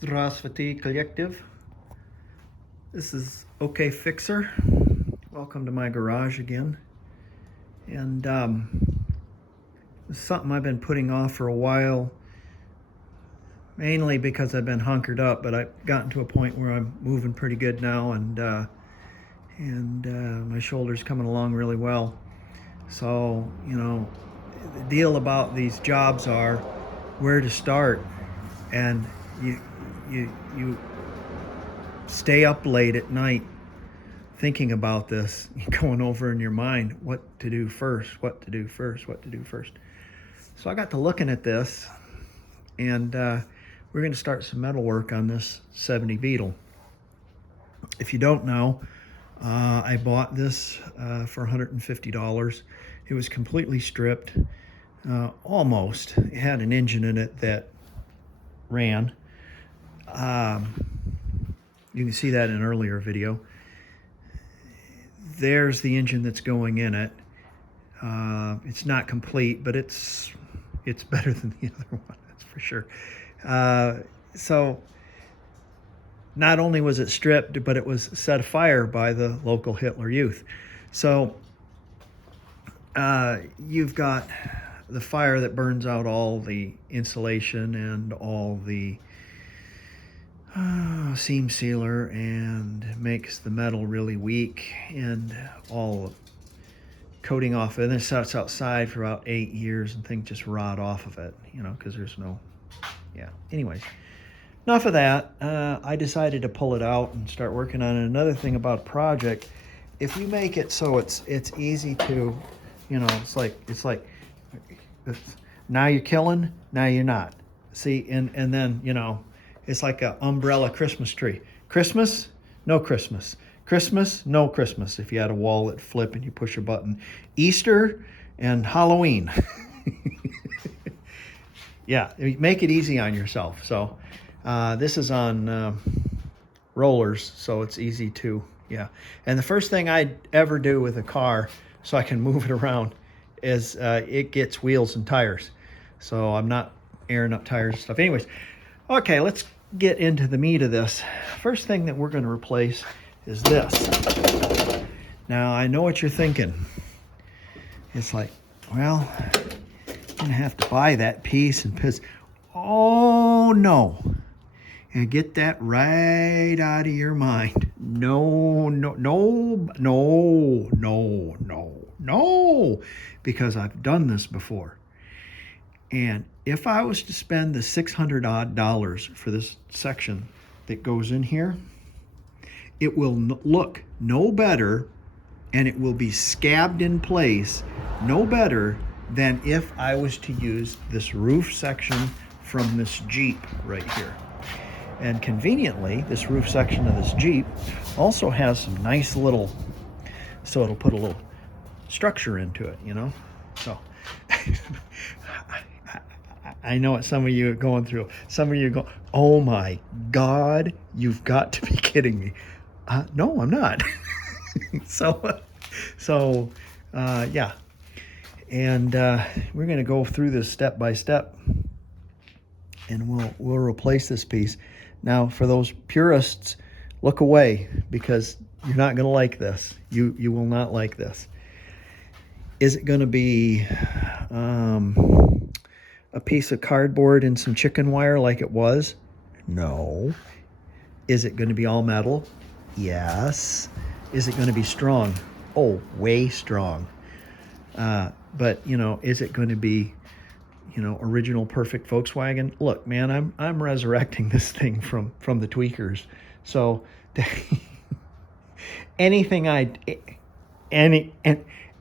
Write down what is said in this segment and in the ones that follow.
Здравствуйте, collective. This is OK Fixer. Welcome to my garage again. And it's something I've been putting off for a while, mainly because I've been hunkered up, but I've gotten to a point where I'm moving pretty good now, and my shoulder's coming along really well. So, the deal about these jobs are where to start, and you stay up late at night thinking about this, going over in your mind what to do first. So I got to looking at this, and we're going to start some metal work on this 70 Beetle. If you don't know, I bought this for $150. It was completely stripped, almost. It had an engine in it that ran. You can see that in an earlier video. There's the engine that's going in it. It's not complete, but it's better than the other one, that's for sure. So not only was it stripped, but it was set afire by the local Hitler Youth. So you've got the fire that burns out all the insulation and all the seam sealer and makes the metal really weak, and all coating off it. And it sits outside for about 8 years and things just rot off of it, because there's no, anyways, enough of that. I decided to pull it out and start working on it. Another thing about a project, if you make it so it's easy to, it's like now you're killing, now you're not. See, and then, it's like an umbrella Christmas tree. Christmas, no Christmas. Christmas, no Christmas. If you had a wall that flip and you push a button. Easter and Halloween. Yeah, make it easy on yourself. So this is on rollers, so it's easy to, And the first thing I'd ever do with a car so I can move it around is it gets wheels and tires. So I'm not airing up tires and stuff. Anyways, okay, let's get into the meat of this. First thing that we're going to replace is this. Now, I know what you're thinking. It's like, well, I'm going to have to buy that piece and piss. Oh, no. And get that right out of your mind. No. Because I've done this before. And if I was to spend the $600 odd for this section that goes in here, it will look no better, and it will be scabbed in place no better than if I was to use this roof section from this Jeep right here. And conveniently, this roof section of this Jeep also has some nice little, so it'll put a little structure into it, So I know what some of you are going through. Some of you go, oh my God, you've got to be kidding me. No, I'm not. So yeah. And we're going to go through this step by step, and we'll replace this piece. Now, for those purists, look away, because you're not going to like this. You will not like this. Is it going to be a piece of cardboard and some chicken wire like it was? No. Is it going to be all metal? Yes. Is it going to be strong? Oh, way strong. But is it going to be, original perfect Volkswagen? Look, man, I'm resurrecting this thing from the tweakers. So anything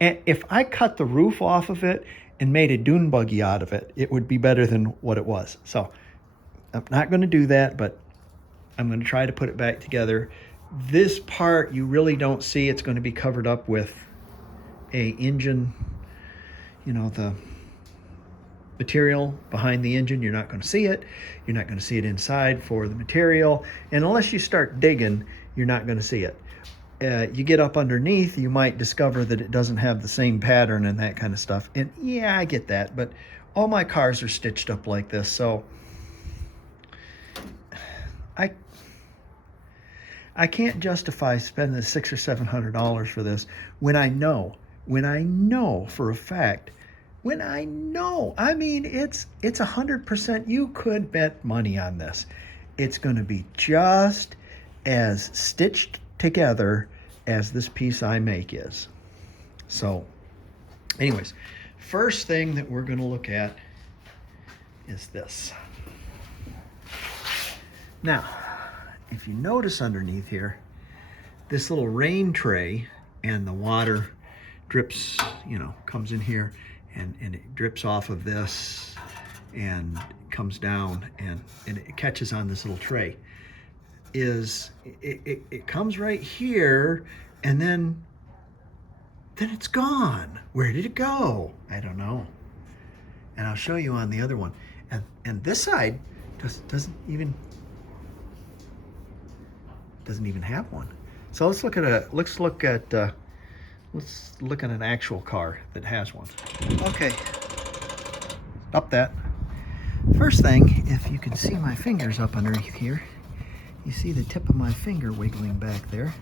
if I cut the roof off of it and made a dune buggy out of it, it would be better than what it was. So I'm not going to do that, but I'm going to try to put it back together. This part you really don't see. It's going to be covered up with a engine, the material behind the engine. You're not going to see it. You're not going to see it inside for the material. And unless you start digging, you're not going to see it. You get up underneath, you might discover that it doesn't have the same pattern and that kind of stuff. And yeah, I get that, but all my cars are stitched up like this, so I can't justify spending $600 or $700 for this when I know for a fact, I mean, it's 100%. You could bet money on this. It's going to be just as stitched together as this piece I make is. So, anyways, first thing that we're going to look at is this. Now, if you notice underneath here, this little rain tray, and the water drips, comes in here, and it drips off of this and comes down and it catches on this little tray. It comes right here, and then it's gone. Where did it go? I don't know. And I'll show you on the other one. And this side doesn't even have one. So let's look at an actual car that has one. Okay, up that. First thing, if you can see my fingers up underneath here, you see the tip of my finger wiggling back there.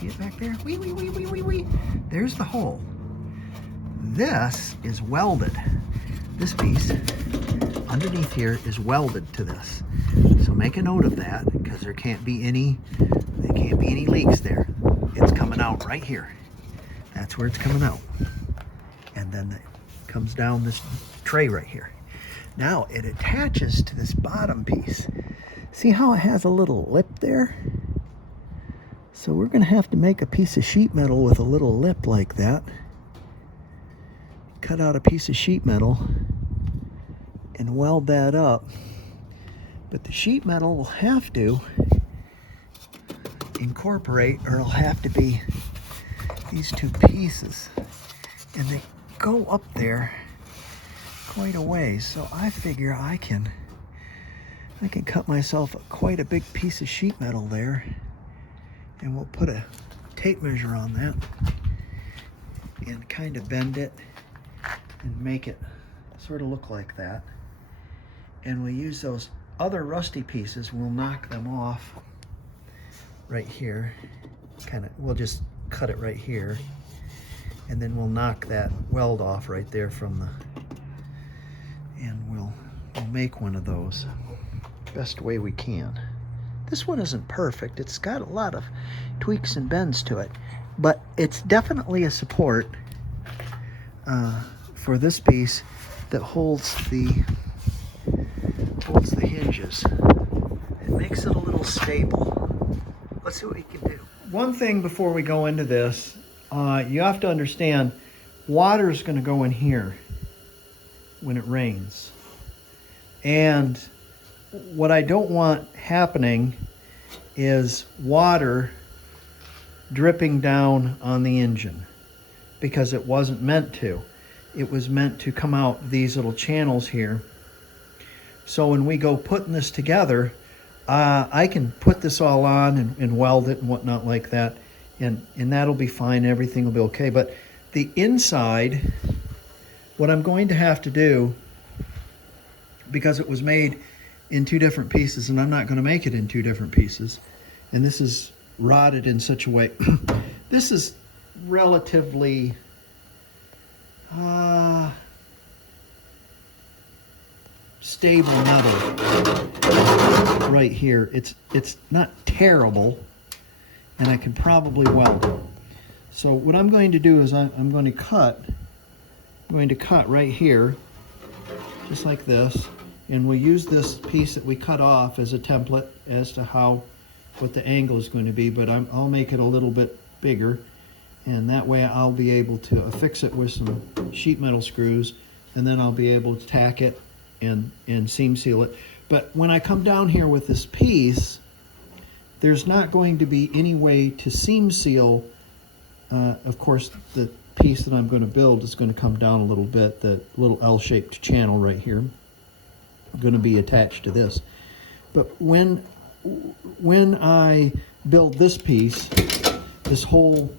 See it back there? Wee, wee, wee, wee, wee, wee. There's the hole. This is welded. This piece underneath here is welded to this. So make a note of that, because there can't be any leaks there. It's coming out right here. That's where it's coming out. And then it comes down this tray right here. Now it attaches to this bottom piece. See how it has a little lip there? So we're going to have to make a piece of sheet metal with a little lip like that. Cut out a piece of sheet metal and weld that up. But the sheet metal will have to incorporate, or it'll have to be these two pieces. And they go up there quite a ways. So I figure I can cut myself quite a big piece of sheet metal there. And we'll put a tape measure on that and kind of bend it and make it sort of look like that. And we'll use those other rusty pieces, we'll knock them off right here. We'll just cut it right here. And then we'll knock that weld off right there and we'll make one of those best way we can. This one isn't perfect. It's got a lot of tweaks and bends to it, but it's definitely a support for this piece that holds the hinges. It makes it a little stable. Let's see what we can do. One thing before we go into this, you have to understand, water is going to go in here when it rains. And what I don't want happening is water dripping down on the engine, because it wasn't meant to. It was meant to come out these little channels here. So when we go putting this together, I can put this all on and weld it and whatnot like that, and that'll be fine. Everything will be okay. But the inside, what I'm going to have to do, because it was made in two different pieces, and I'm not going to make it in two different pieces, and this is rotted in such a way. This is relatively stable metal right here. It's not terrible, and I can probably weld it. So what I'm going to do is I'm going to cut right here, just like this. And we'll use this piece that we cut off as a template as to what the angle is going to be, but I'll make it a little bit bigger, and that way I'll be able to affix it with some sheet metal screws, and then I'll be able to tack it and seam seal it. But when I come down here with this piece, there's not going to be any way to seam seal. Of course, the piece that I'm going to build is going to come down a little bit, the little L-shaped channel right here, going to be attached to this. But when I build this piece, this whole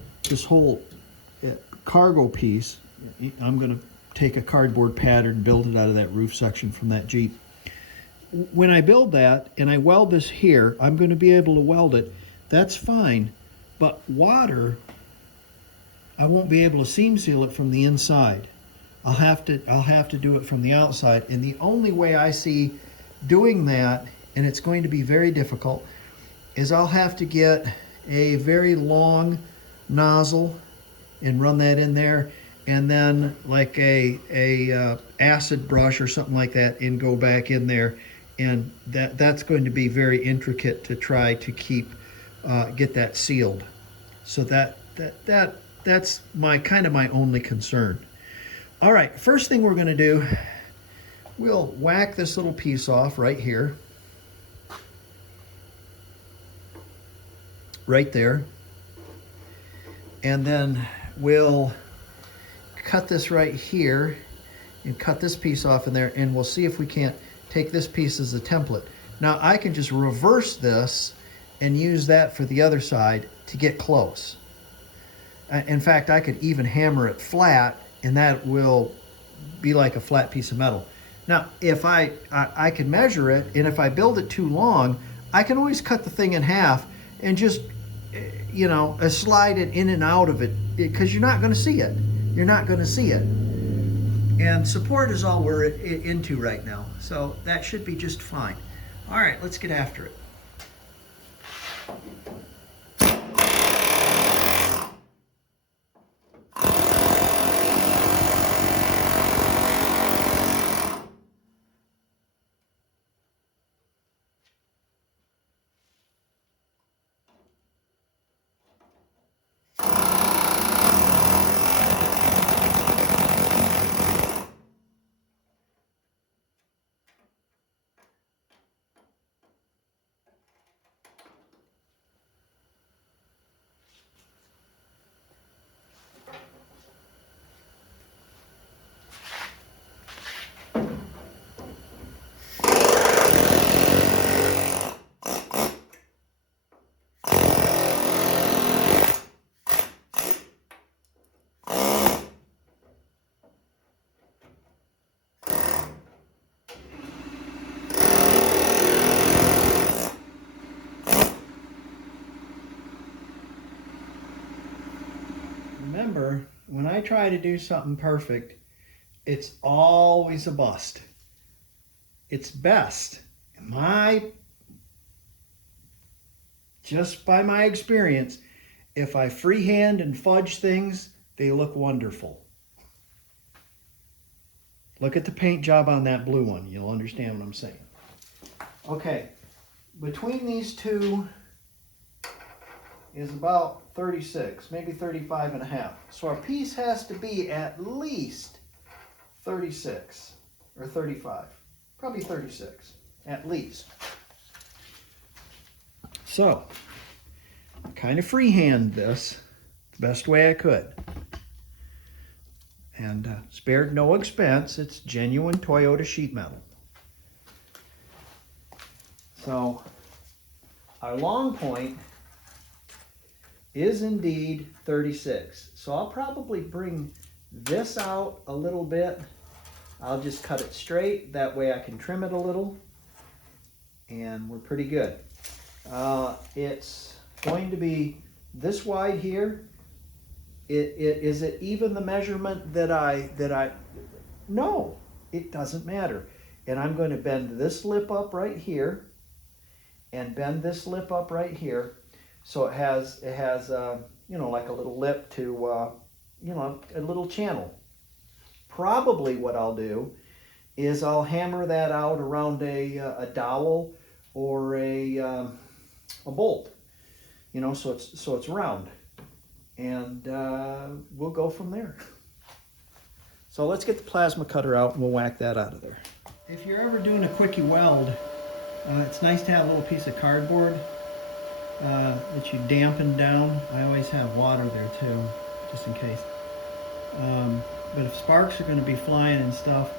cargo piece, I'm going to take a cardboard pattern, build it out of that roof section from that Jeep. when I build that and I weld this here, I'm going to be able to weld it. That's fine. But water, I won't be able to seam seal it from the inside. I'll have to do it from the outside. And the only way I see doing that, and it's going to be very difficult, is I'll have to get a very long nozzle and run that in there, and then like a acid brush or something like that, and go back in there, and that's going to be very intricate to try to keep get that sealed. So that's my kind of my only concern. All right, first thing we're going to do, we'll whack this little piece off right here, right there, and then we'll cut this right here and cut this piece off in there, and we'll see if we can't take this piece as a template. Now I can just reverse this and use that for the other side to get close. In fact, I could even hammer it flat, and that will be like a flat piece of metal. Now, if I can measure it, and if I build it too long, I can always cut the thing in half and just, you know, slide it in and out of it, because you're not going to see it. You're not going to see it. And support is all we're into right now, so that should be just fine. All right, let's get after it. Remember, when I try to do something perfect, it's always a bust. It's best, just by my experience, if I freehand and fudge things, they look wonderful. Look at the paint job on that blue one. You'll understand what I'm saying. Okay, between these two is about 36, maybe 35 and a half. So our piece has to be at least 36 or 35, probably 36 at least. So I kind of freehand this the best way I could, and spared no expense. It's genuine Toyota sheet metal. So our long point is indeed 36. So I'll probably bring this out a little bit. I'll just cut it straight. That way I can trim it a little, and we're pretty good. It's going to be this wide here. Is it even the measurement that I, no, it doesn't matter. And I'm going to bend this lip up right here and bend this lip up right here. So it has you know, like a little lip to, you know, a little channel. Probably what I'll do is I'll hammer that out around a dowel or a bolt, you know, so it's round, and we'll go from there. So let's get the plasma cutter out and we'll whack that out of there. If you're ever doing a quickie weld, it's nice to have a little piece of cardboard that you dampen down. I always have water there too, just in case. But if sparks are going to be flying and stuff,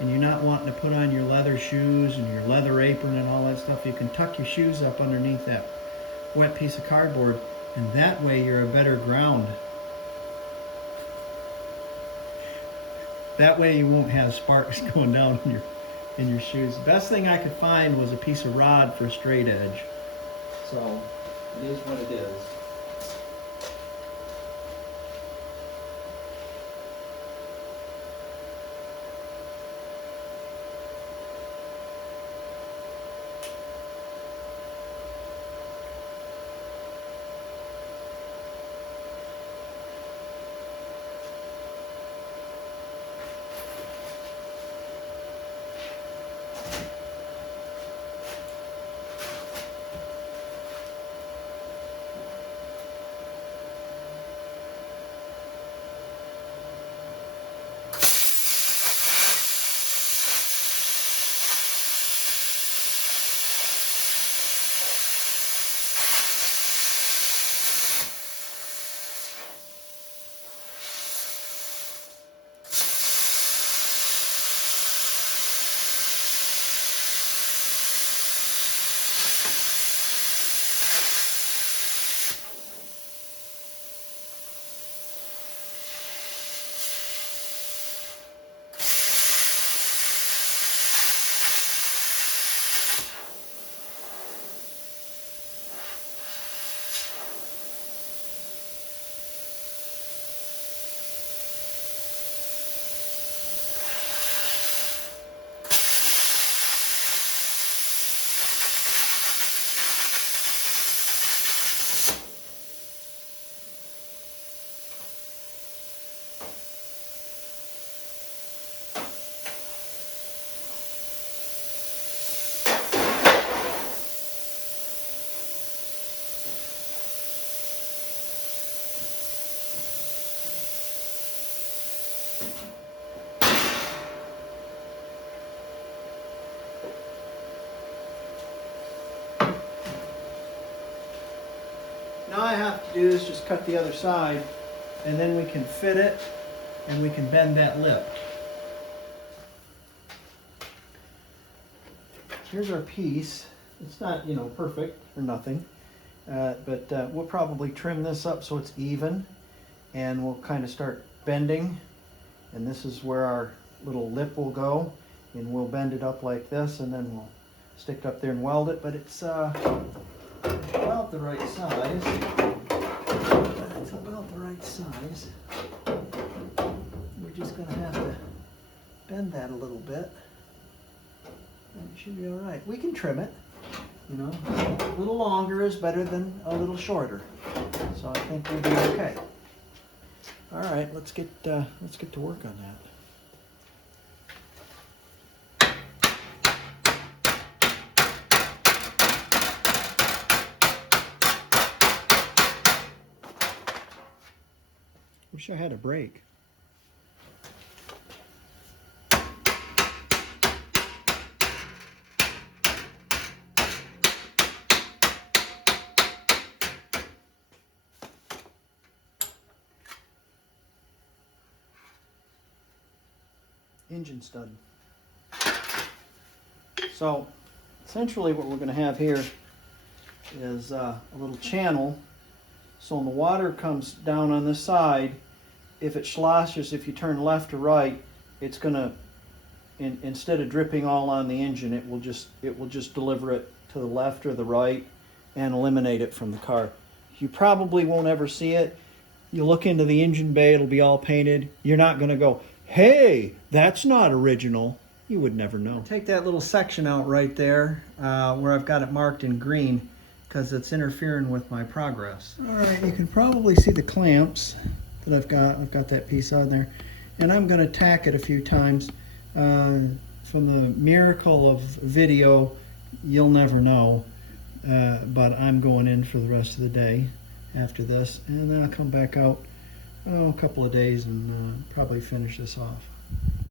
and you're not wanting to put on your leather shoes and your leather apron and all that stuff, you can tuck your shoes up underneath that wet piece of cardboard, and that way you're a better ground. That way you won't have sparks going down in your shoes. The best thing I could find was a piece of rod for a straight edge. So it is what it is. Now all I have to do is just cut the other side, and then we can fit it and we can bend that lip. Here's our piece. It's not, you know, perfect or nothing, but we'll probably trim this up so it's even, and we'll kind of start bending, and this is where our little lip will go, and we'll bend it up like this, and then we'll stick it up there and weld it. But it's about the right size. It's about the right size. We're just gonna have to bend that a little bit, and it should be all right. We can trim it, you know. A little longer is better than a little shorter, so I think we'll be okay. All right, let's get to work on that. Wish I had a brake. Engine stud. So essentially what we're going to have here is a little channel. So when the water comes down on this side, if it sloshes, if you turn left or right, it's going to, instead of dripping all on the engine, it will just deliver it to the left or the right and eliminate it from the car. You probably won't ever see it. You look into the engine bay, it'll be all painted. You're not going to go, hey, that's not original. You would never know. Take that little section out right there where I've got it marked in green, because it's interfering with my progress. All right, you can probably see the clamps that I've got. I've got that piece on there, and I'm going to tack it a few times. From the miracle of video, you'll never know, but I'm going in for the rest of the day after this, and then I'll come back out a couple of days and probably finish this off.